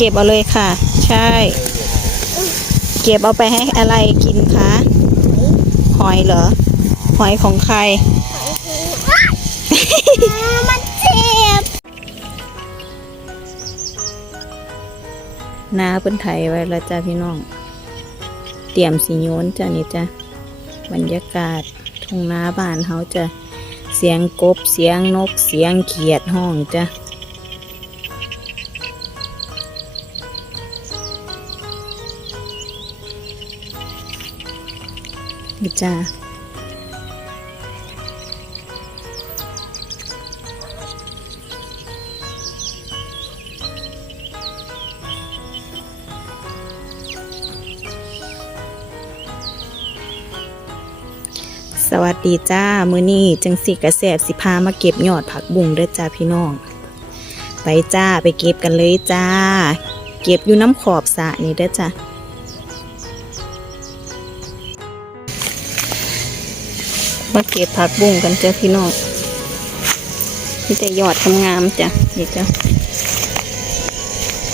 เก็บเอาเลยค่ะ ใช่ เก็บเอาไปให้อะไรกินคะหอยเหรอหอยของใครมันเจ็บนาเพิ่นไถไว้แล้วจ้าพี่น้อง เตรียมสีโยนจ้านี่จ้าบรรยากาศทุ่งนาบ้านเฮาจะเสียงกบเสียงนกเสียงเขียดห้องจ้า นี่จ้าสวัสดีจ้า มือนี้จังสิกระแสบสิพามาเก็บยอดผักบุ้งเด้อจ้าพี่น้อง ไปจ้าไปเก็บกันเลยจ้า เก็บอยู่น้ำขอบสระนี่เด้อจ้า มาเก็บผักบุ้งกันจ้ะพี่น้องนี่แต่ยอดงามจ้ะนี่จ้ะ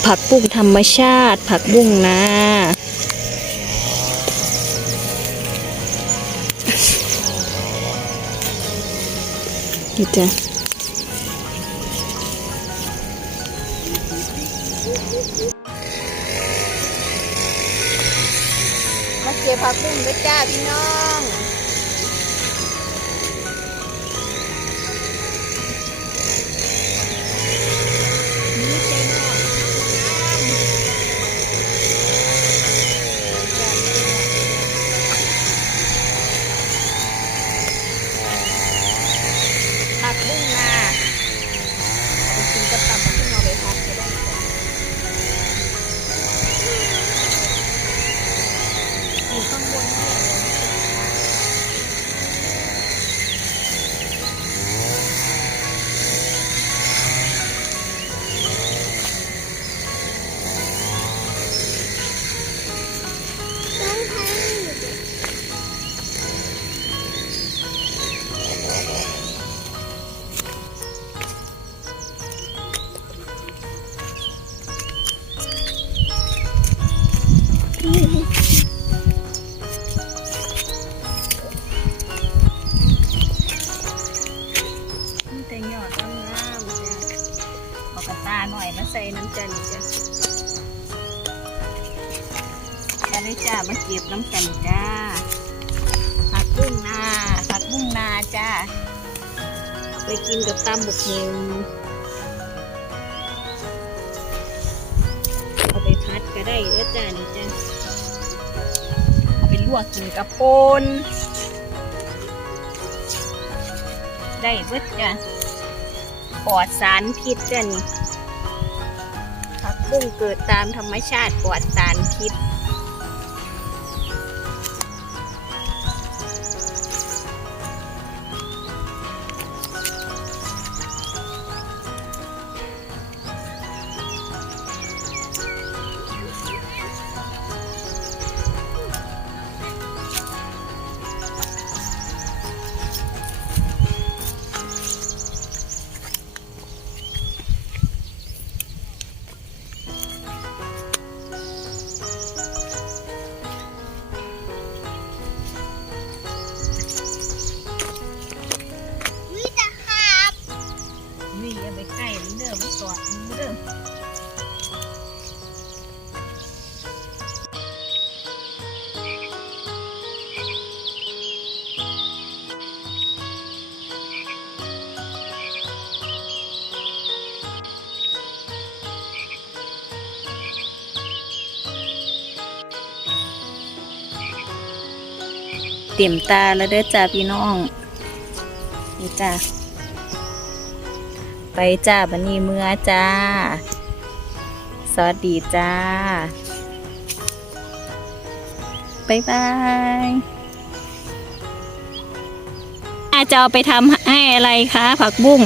ผักบุ้งธรรมชาติ ผักบุ้งนานี่จ้ะมาเก็บผักบุ้งด้วยจ้าพี่น้องาตาหน่อยมาใส่น้ำจันจ้ะกันเลยจ้ามาเก็บน้ำกันจ้าผักบุ้งนาผักบุ้งนาจ้าไปกินกับตำบุกเฮงเอาไปพัดก็ได้เด้อจ้านี่จ้าเอาไปลวกกินกับปนได้เบิดจ้ะปลอดสารพิษจ้ะนี่ ผักบุ้งเกิดตามธรรมชาติปลอดสารพิษ ด้อมันตอดมันเด้อเต็มตาแล้วเด้อจ้าพี่น้องนี่จ้า ไปจ้าบันนี้เมื่อจ้า สวัสดีจ้า บ๊ายบายอาจะเอาไปทำให้อะไรคะผักบุ้ง